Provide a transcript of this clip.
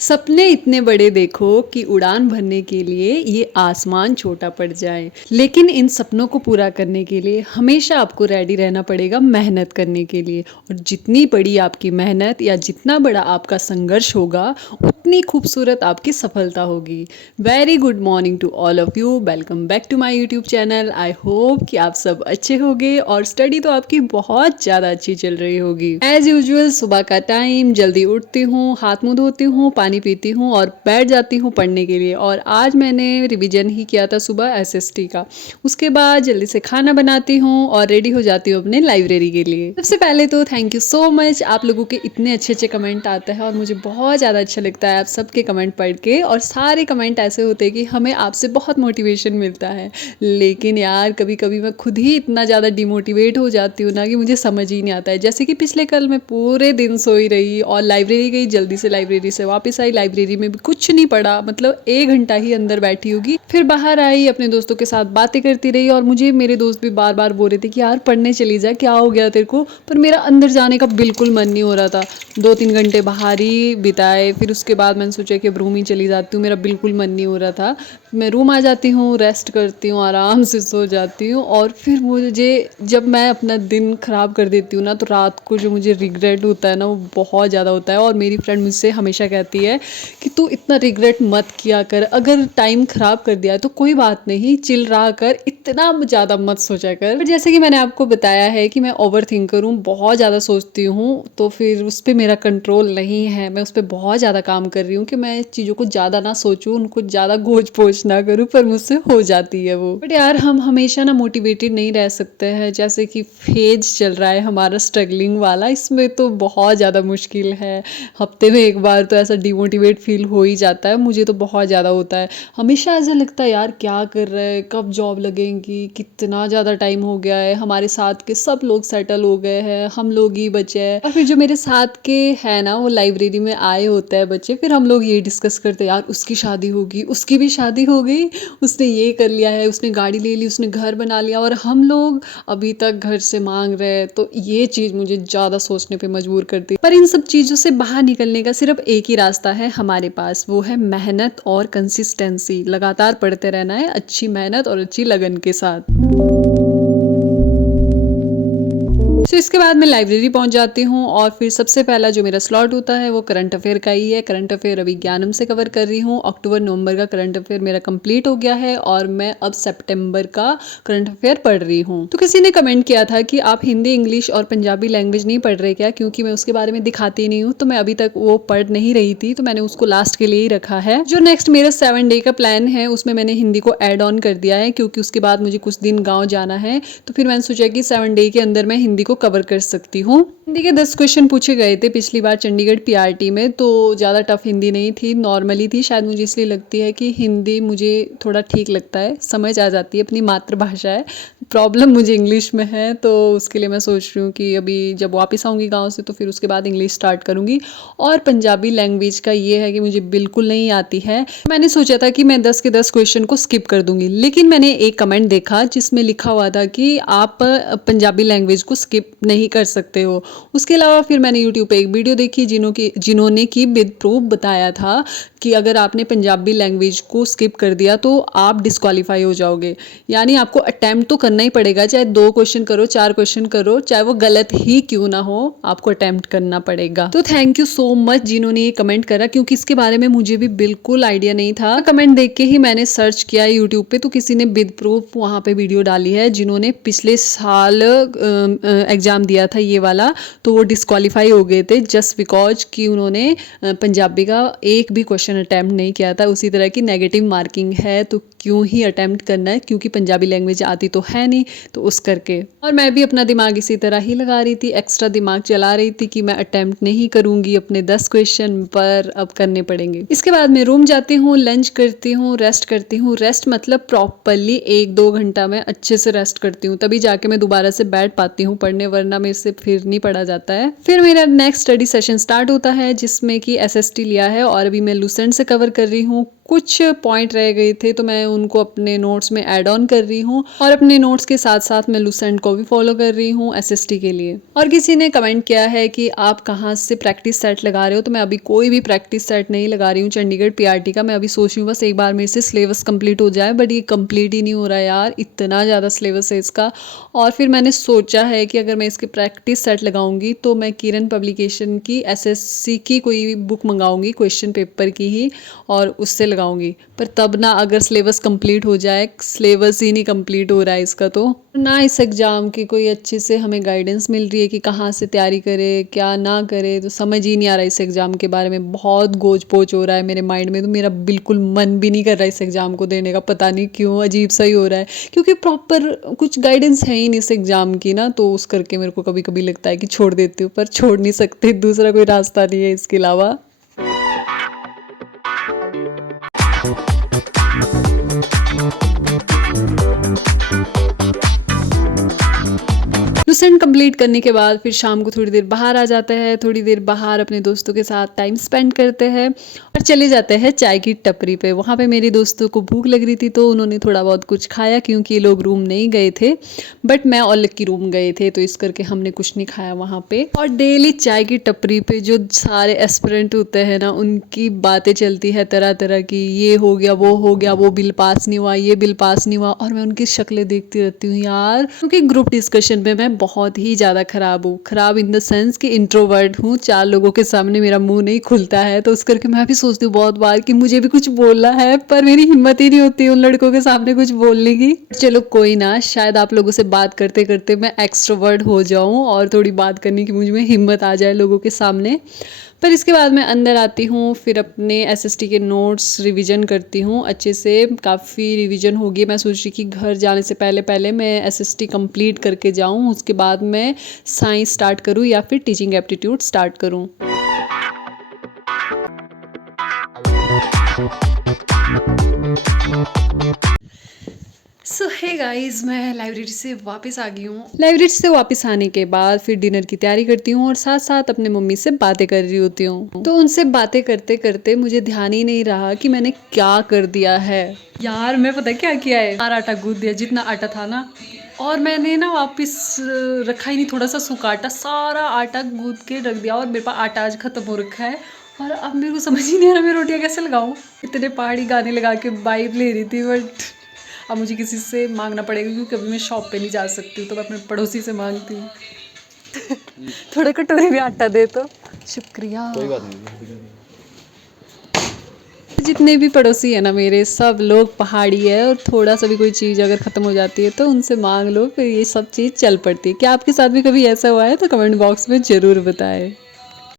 सपने इतने बड़े देखो कि उड़ान भरने के लिए ये आसमान छोटा पड़ जाए। लेकिन इन सपनों को पूरा करने के लिए हमेशा आपको रेडी रहना पड़ेगा मेहनत करने के लिए। और जितनी बड़ी आपकी मेहनत या जितना बड़ा आपका संघर्ष होगा उतनी खूबसूरत आपकी सफलता होगी। Very good morning to all of you, welcome back to my YouTube channel. I hope कि आप सब अच्छे होंगे और स्टडी तो आपकी बहुत ज़्यादा अच्छी चल रही होगी। एज यूजुअल सुबह का टाइम, जल्दी उठती हूँ, हाथ मुंह धोती हूँ, पानी पीती हूँ और बैठ जाती हूँ पढ़ने के लिए। और आज मैंने रिवीजन ही किया था सुबह एसएसटी का। उसके बाद जल्दी से खाना बनाती हूँ और रेडी हो जाती हूँ अपने लाइब्रेरी के लिए। सबसे पहले तो थैंक यू सो मच, आप लोगों के इतने अच्छे अच्छे कमेंट आते हैं और मुझे बहुत ज़्यादा अच्छा लगता है आप सबके कमेंट पढ़ के। और सारे कमेंट ऐसे होते हैं कि हमें आपसे बहुत मोटिवेशन मिलता है। लेकिन यार कभी कभी मैं खुद ही इतना ज़्यादा डिमोटिवेट हो जाती हूँ ना कि मुझे समझ ही नहीं आता है। जैसे कि पिछले कल मैं पूरे दिन सोई रही और लाइब्रेरी गई, जल्दी से लाइब्रेरी से वापस आई, लाइब्रेरी में भी कुछ नहीं पढ़ा, मतलब 1 घंटा ही अंदर बैठी होगी। फिर बाहर आई, अपने दोस्तों के साथ बातें करती रही और मुझे मेरे दोस्त भी बार बार बोल रहे थे कि यार पढ़ने चली जा, क्या हो गया तेरे को। पर मेरा अंदर जाने का बिल्कुल मन नहीं हो रहा था। 2-3 घंटे बाहर ही बिताए। फिर उसके बाद मैंने सोचा कि अब रूम ही चली जाती हूँ, मेरा बिल्कुल मन नहीं हो रहा था। मैं रूम आ जाती हूँ, रेस्ट करती हूँ, आराम से सो जाती हूँ। और फिर मुझे जब मैं अपना दिन ख़राब कर देती हूँ ना तो रात को जो मुझे रिग्रेट होता है ना वो बहुत ज़्यादा होता है। और मेरी फ्रेंड मुझसे हमेशा कहती है कि तू इतना रिग्रेट मत किया कर, अगर टाइम ख़राब कर दिया है तो कोई बात नहीं, चिल रहा कर, इतना ज़्यादा मत सोचा कर। पर जैसे कि मैंने आपको बताया है कि मैं ओवर थिंकर हूँ, बहुत ज़्यादा सोचती हूँ, तो फिर उस पर मेरा कंट्रोल नहीं है। मैं उस पर बहुत ज़्यादा काम कर रही हूँ कि मैं चीज़ों को ज़्यादा ना सोचूँ, उनको ज़्यादा गोज पोछ ना करूँ, पर मुझसे हो जाती है वो। बट यार हम हमेशा ना मोटिवेटेड नहीं रह सकते हैं। जैसे कि फेज चल रहा है हमारा स्ट्रगलिंग वाला, इसमें तो बहुत ज़्यादा मुश्किल है। हफ्ते में एक बार तो ऐसा डिमोटिवेट फील हो ही जाता है, मुझे तो बहुत ज़्यादा होता है। हमेशा ऐसा लगता है यार क्या कर रहे हैं, कब जॉब लगेंगी, कितना ज़्यादा टाइम हो गया है, हमारे साथ के सब लोग सेटल हो गए हैं, हम लोग ही बचे हैं। और फिर जो मेरे साथ के हैं ना वो लाइब्रेरी में आए होते हैं बच्चे, फिर हम लोग ये डिस्कस करते हैं यार उसकी शादी होगी, उसकी भी शादी हो गई, उसने ये कर लिया है, उसने गाड़ी ले ली, उसने घर बना लिया और हम लोग अभी तक घर से मांग रहे हैं। तो ये चीज़ मुझे ज़्यादा सोचने पे मजबूर करती है। पर इन सब चीज़ों से बाहर निकलने का सिर्फ एक ही रास्ता है हमारे पास, वो है मेहनत और कंसिस्टेंसी। लगातार पढ़ते रहना है, अच्छी मेहनत और अच्छी लगन के साथ। तो इसके बाद मैं लाइब्रेरी पहुंच जाती हूँ और फिर सबसे पहला जो मेरा स्लॉट होता है वो करंट अफेयर का ही है। करंट अफेयर अभी ज्ञानम से कवर कर रही हूँ। अक्टूबर नवंबर का करंट अफेयर मेरा कंप्लीट हो गया है और मैं अब सितंबर का करंट अफेयर पढ़ रही हूँ। तो किसी ने कमेंट किया था कि आप हिंदी, इंग्लिश और पंजाबी लैंग्वेज नहीं पढ़ रहे क्या, क्योंकि मैं उसके बारे में दिखाती नहीं हूँ। तो मैं अभी तक वो पढ़ नहीं रही थी, तो मैंने उसको लास्ट के लिए ही रखा है। जो नेक्स्ट मेरा 7 डे का प्लान है उसमें मैंने हिंदी को ऐड ऑन कर दिया है, क्योंकि उसके बाद मुझे कुछ दिन गाँव जाना है। तो फिर मैंने सोचा कि 7 डे के अंदर मैं हिंदी को कवर कर सकती हूँ। हिंदी के 10 क्वेश्चन पूछे गए थे पिछली बार चंडीगढ़ पीआरटी में, तो ज़्यादा टफ हिंदी नहीं थी, नॉर्मली थी। शायद मुझे इसलिए लगती है कि हिंदी मुझे थोड़ा ठीक लगता है, समझ आ जाती है, अपनी मातृभाषा है। प्रॉब्लम मुझे इंग्लिश में है, तो उसके लिए मैं सोच रही हूँ कि अभी जब वापस आऊँगी गाँव से तो फिर उसके बाद इंग्लिश स्टार्ट करूँगी। और पंजाबी लैंग्वेज का ये है कि मुझे बिल्कुल नहीं आती है। मैंने सोचा था कि मैं 10 के 10 क्वेश्चन को स्किप कर दूंगी, लेकिन मैंने एक कमेंट देखा जिसमें लिखा हुआ था कि आप पंजाबी लैंग्वेज को स्किप नहीं कर सकते हो। उसके अलावा फिर मैंने यूट्यूब पे एक वीडियो देखी जिन्होंने कि विद प्रूफ बताया था कि अगर आपने पंजाबी लैंग्वेज को स्किप कर दिया तो आप डिस्क्वालीफाई हो जाओगे। यानी आपको अटैम्प्ट तो करना ही पड़ेगा, चाहे 2 क्वेश्चन करो, 4 क्वेश्चन करो, चाहे वो गलत ही क्यों ना हो, आपको अटैम्प्ट करना पड़ेगा। तो थैंक यू सो मच जिन्होंने ये कमेंट करा, क्योंकि इसके बारे में मुझे भी बिल्कुल आइडिया नहीं था। कमेंट देख के ही मैंने सर्च किया यूट्यूब पे, तो किसी ने विद प्रूफ वहाँ पे वीडियो डाली है जिन्होंने पिछले साल एग्जाम दिया था ये वाला, तो वो डिस्क्वालीफाई हो गए थे जस्ट बिकॉज कि उन्होंने पंजाबी का एक भी क्वेश्चन अटैम्प्ट नहीं किया था। उसी तरह की नेगेटिव मार्किंग है, तो क्यों ही अटैम्प्ट करना है, क्योंकि पंजाबी लैंग्वेज आती तो है नहीं, तो उस करके। और मैं भी अपना दिमाग इसी तरह ही लगा रही थी, एक्स्ट्रा दिमाग चला रही थी कि मैं अटैम्प्ट नहीं करूंगी अपने 10 क्वेश्चन, पर अब करने पड़ेंगे। इसके बाद मैं रूम जाती हूँ, लंच करती हूँ, रेस्ट करती हूँ। रेस्ट मतलब प्रॉपरली 1-2 घंटा मैं अच्छे से रेस्ट करती हूँ, तभी जाके मैं दोबारा से बैठ पाती हूँ पढ़ने, वरना मेरे से फिर नहीं पढ़ा जाता है। फिर मेरा नेक्स्ट स्टडी सेशन स्टार्ट होता है जिसमें कि एसएसटी लिया है और अभी मैं लुसेंट से कवर कर रही हूँ। कुछ पॉइंट रह गए थे तो मैं उनको अपने नोट्स में ऐड ऑन कर रही हूँ और अपने नोट्स के साथ साथ मैं लुसेंट को भी फॉलो कर रही हूँ एसएसटी के लिए। और किसी ने कमेंट किया है कि आप कहाँ से प्रैक्टिस सेट लगा रहे हो, तो मैं अभी कोई भी प्रैक्टिस सेट नहीं लगा रही हूँ चंडीगढ़ पीआरटी का। मैं अभी सोच रही हूँ बस एक बार मेरे से सिलेबस कंप्लीट हो जाए, बट ये कंप्लीट ही नहीं हो रहा है यार, इतना ज़्यादा सिलेबस है इसका। और फिर मैंने सोचा है कि अगर मैं इसके प्रैक्टिस सेट लगाऊंगी तो मैं किरण पब्लिकेशन की एसएससी की कोई बुक मंगाऊंगी, क्वेश्चन पेपर की ही, और उससे लगाऊंगी। पर तब ना अगर सिलेबस कंप्लीट हो जाए, सिलेबस ही नहीं कंप्लीट हो रहा है इसका, तो ना इस एग्ज़ाम की कोई अच्छे से हमें गाइडेंस मिल रही है कि कहाँ से तैयारी करे क्या ना करे, तो समझ ही नहीं आ रहा इस एग्ज़ाम के बारे में। बहुत गोच पोच हो रहा है मेरे माइंड में, तो मेरा बिल्कुल मन भी नहीं कर रहा इस एग्ज़ाम को देने का। पता नहीं क्यों अजीब सा ही हो रहा है, क्योंकि प्रॉपर कुछ गाइडेंस है ही नहीं इस एग्ज़ाम की ना, तो उस करके मेरे को कभी कभी लगता है कि छोड़ देती हूँ, पर छोड़ नहीं सकते, दूसरा कोई रास्ता नहीं है इसके अलावा। लुसेंट कंप्लीट करने के बाद फिर शाम को थोड़ी देर बाहर आ जाते हैं, थोड़ी देर बाहर अपने दोस्तों के साथ टाइम स्पेंड करते हैं और चले जाते हैं चाय की टपरी पे। वहाँ पे मेरी दोस्तों को भूख लग रही थी तो उन्होंने थोड़ा बहुत कुछ खाया, क्योंकि ये लोग रूम नहीं गए थे, बट मैं और लक्की रूम गए थे, तो इस करके हमने कुछ नहीं खाया वहाँ पे। और डेली चाय की टपरी पे जो सारे एस्पिरेंट होते हैं ना, उनकी बातें चलती है तरह तरह की, ये हो गया वो हो गया, वो बिल पास नहीं हुआ, ये बिल पास नहीं हुआ, और मैं उनकी शक्लें देखती रहती हूँ यार, क्योंकि ग्रुप डिस्कशन में मैं बहुत ही ज़्यादा ख़राब हूँ। ख़राब इन द सेंस कि इंट्रोवर्ट हूँ, 4 लोगों के सामने मेरा मुंह नहीं खुलता है, तो उस करके मैं भी सोचती हूँ बहुत बार कि मुझे भी कुछ बोलना है, पर मेरी हिम्मत ही नहीं होती उन लड़कों के सामने कुछ बोलने की। चलो कोई ना, शायद आप लोगों से बात करते करते मैं एक्सट्रोवर्ट हो जाऊँ और थोड़ी बात करने की मुझ में हिम्मत आ जाए लोगों के सामने। पर इसके बाद मैं अंदर आती हूँ, फिर अपने एसएसटी के नोट्स रिवीजन करती हूँ अच्छे से। काफ़ी रिवीजन होगी, मैं सोच रही कि घर जाने से पहले पहले मैं एसएसटी कंप्लीट करके जाऊँ, उसके बाद मैं साइंस स्टार्ट करूँ या फिर टीचिंग एप्टीट्यूड स्टार्ट करूँ। सो हे गाइस, मैं लाइब्रेरी से वापस आ गई हूँ। लाइब्रेरी से वापस आने के बाद फिर डिनर की तैयारी करती हूँ और साथ साथ अपने मम्मी से बातें कर रही होती हूँ। तो उनसे बातें करते करते मुझे ध्यान ही नहीं रहा कि मैंने क्या कर दिया है यार। मैं पता क्या किया है, सारा आटा गूंद दिया जितना आटा था ना, और मैंने ना वापस रखा ही नहीं, थोड़ा सा सूखा आटा, सारा आटा गूंद के रख दिया, और मेरे पास आटा आज खत्म हो रखा है। और अब मेरे को समझ ही नहीं आ रहा मैं रोटियाँ कैसे लगाऊँ। इतने पहाड़ी गाने लगा के वाइब ले रही थी, बट अब मुझे किसी से मांगना पड़ेगा, क्योंकि कभी मैं शॉप पे नहीं जा सकती हूँ, तो मैं अपने पड़ोसी से मांगती हूँ। थोड़े कटोरे में आटा दे तो शुक्रिया। कोई बात नहीं। जितने भी पड़ोसी है ना मेरे, सब लोग पहाड़ी है, और थोड़ा सा भी कोई चीज़ अगर ख़त्म हो जाती है तो उनसे मांग लो, फिर ये सब चीज़ चल पड़ती है। क्या आपके साथ भी कभी ऐसा हुआ है? तो कमेंट बॉक्स में ज़रूर बताएं।